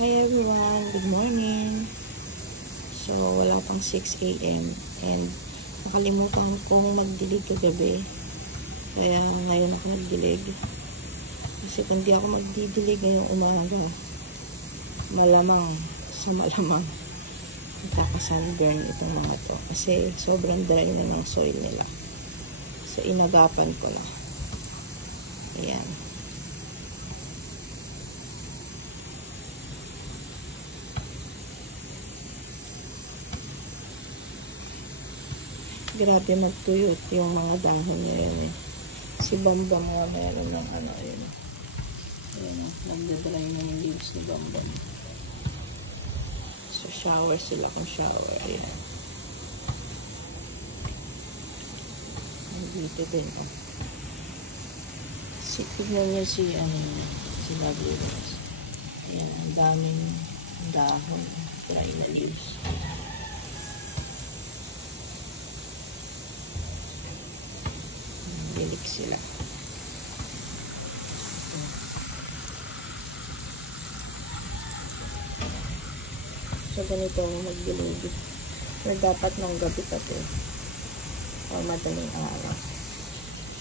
Hi everyone, good morning. So wala pang 6 AM and nakalimutan ko magdilig kagabi. Kaya ngayon ako nagdilig. Kasi kung di ako magdidilig ngayong umaga, malamang magkaka-sunburn itong mga to. Kasi sobrang dry na ng soil nila. So inagapan ko na. Ayan. Grabe magtuyot yung mga dahon niya yun eh. Si Bambam nga meron ng ano yun. Ayan o, nagdadry na yung leaves ni Bambam. So shower sila kung shower. Ayan. Dito din o. Tignan niyo si Lovely Rose. Ayan, ang daming dahon. Dry na leaves. Dilig sila. So ganito magdilig. So dapat ng gabi pa to. O madaling araw.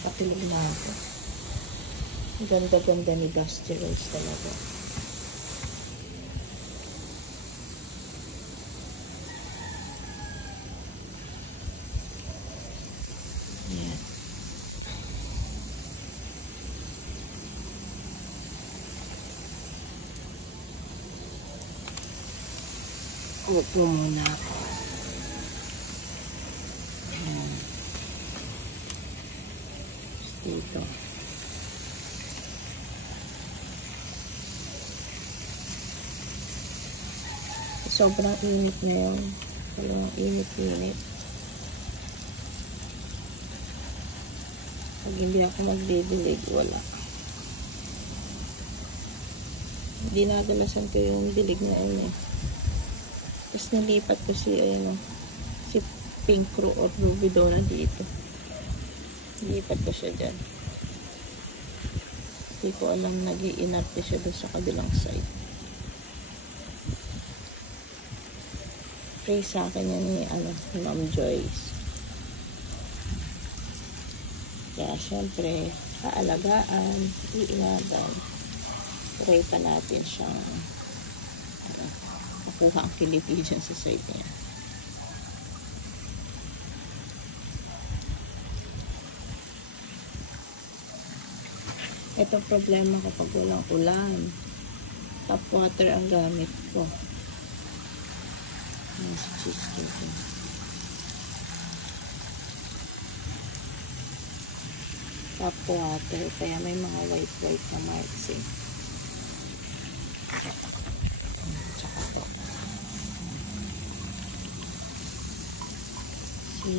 Pakilig na ako. Ganda-ganda ni Dusty Rose talaga. Ayan. Upo muna ako. Ayan. Dito. Sobrang init na yun. Talagang init-init. Pag hindi ako magdidilig, wala. Dinadalasan ko yung dilig na yun eh. Tapos nalipat ko si Pink Crow or Ruby Donna dito. Nalipat ko siya dyan. Hindi ko alam nag-i-inarte siya doon sa kabilang side. Pray sa akin yan ni Ma'am Joyce. Kaya syempre, aalagaan, iingatan. Pray pa natin siyang makuha ang kiliti dyan sa side niya. Ito problema kapag walang ulan. Tap water ang gamit ko. Si cheesecake. Tap water. Kaya may mga white na marks eh. Tsaka to. Si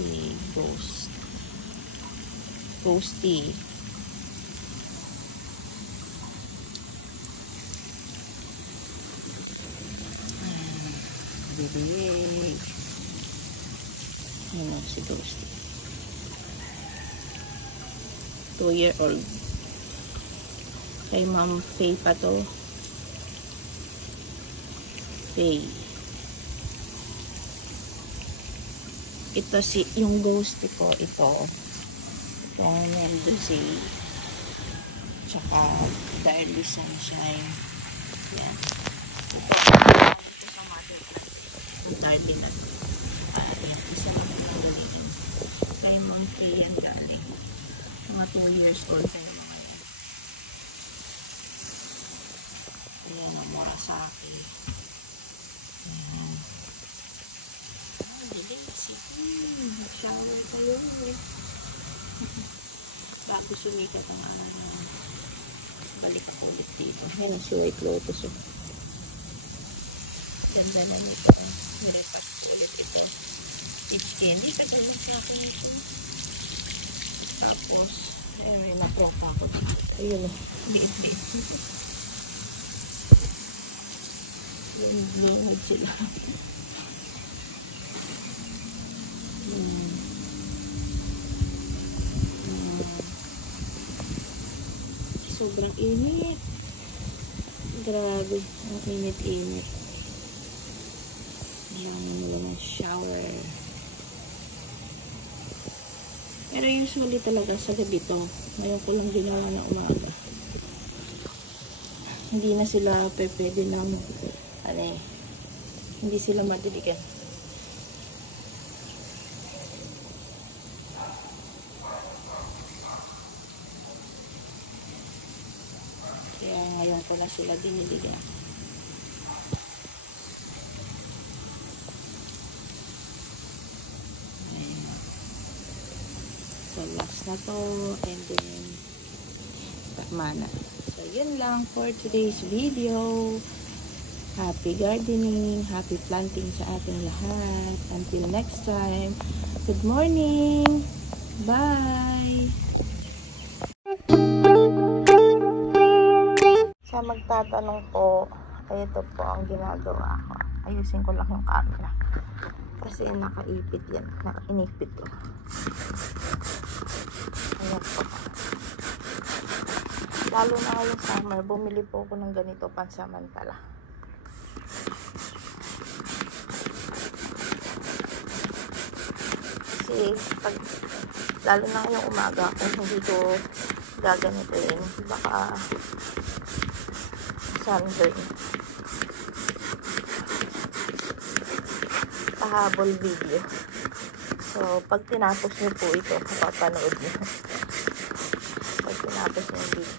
Ghosty. Dilig. Ayan si Ghosty. 2-year-old. Kay Ma'am Faye pa to. Faye. Ito yung Ghosty ko. Ito. Yung Mendoza. Tsaka Darly Sunshine. Yan. Ito sa mother. Darly na. Yan. Isa na lang. Kay Ma'am Faye yan galing. Mga 2 years old na yung mga yan. Ayan ang Murasaki. Ayan. Dilig. Sige. Shower kayo. Bago sumikat ang araw. Balik ako ulit dito. Ayan si White Lotus. Ganda na nito. Nirepass ko ulit ito. Peach candy. Katulad sa akin ito. Tapos, may nakuha pa ako. Ayun o. Liit-liit. Yan, blowhead sila. Sobrang init. Grabe, ang init-init. Kailangan mo ng shower. Pero usually talaga sa gabi to. Ngayon ko lang ginawa na umaga. Hindi na sila pwede ng hindi sila madiligan. Kaya ngayon ko lang sila diniligan. So, last na to. And then, tama na. So, yun lang for today's video. Happy gardening. Happy planting sa ating lahat. Until next time. Good morning. Bye. Sa magtatanong po, ay ito po ang ginagawa ko. Ayusin ko lang yung camera. Kasi nakaipit yan. Nakainipit ko. Ayan po. Lalo na ngayong summer, bumili po ako ng ganito pansamantala. Kasi pag, lalo na ngayong umaga, kung hindi ko gaganitin, baka sunburn. Pahabol video. So, pag tinapos nyo po ito, kapapanood nyo. Pag tinapos nyo yung video.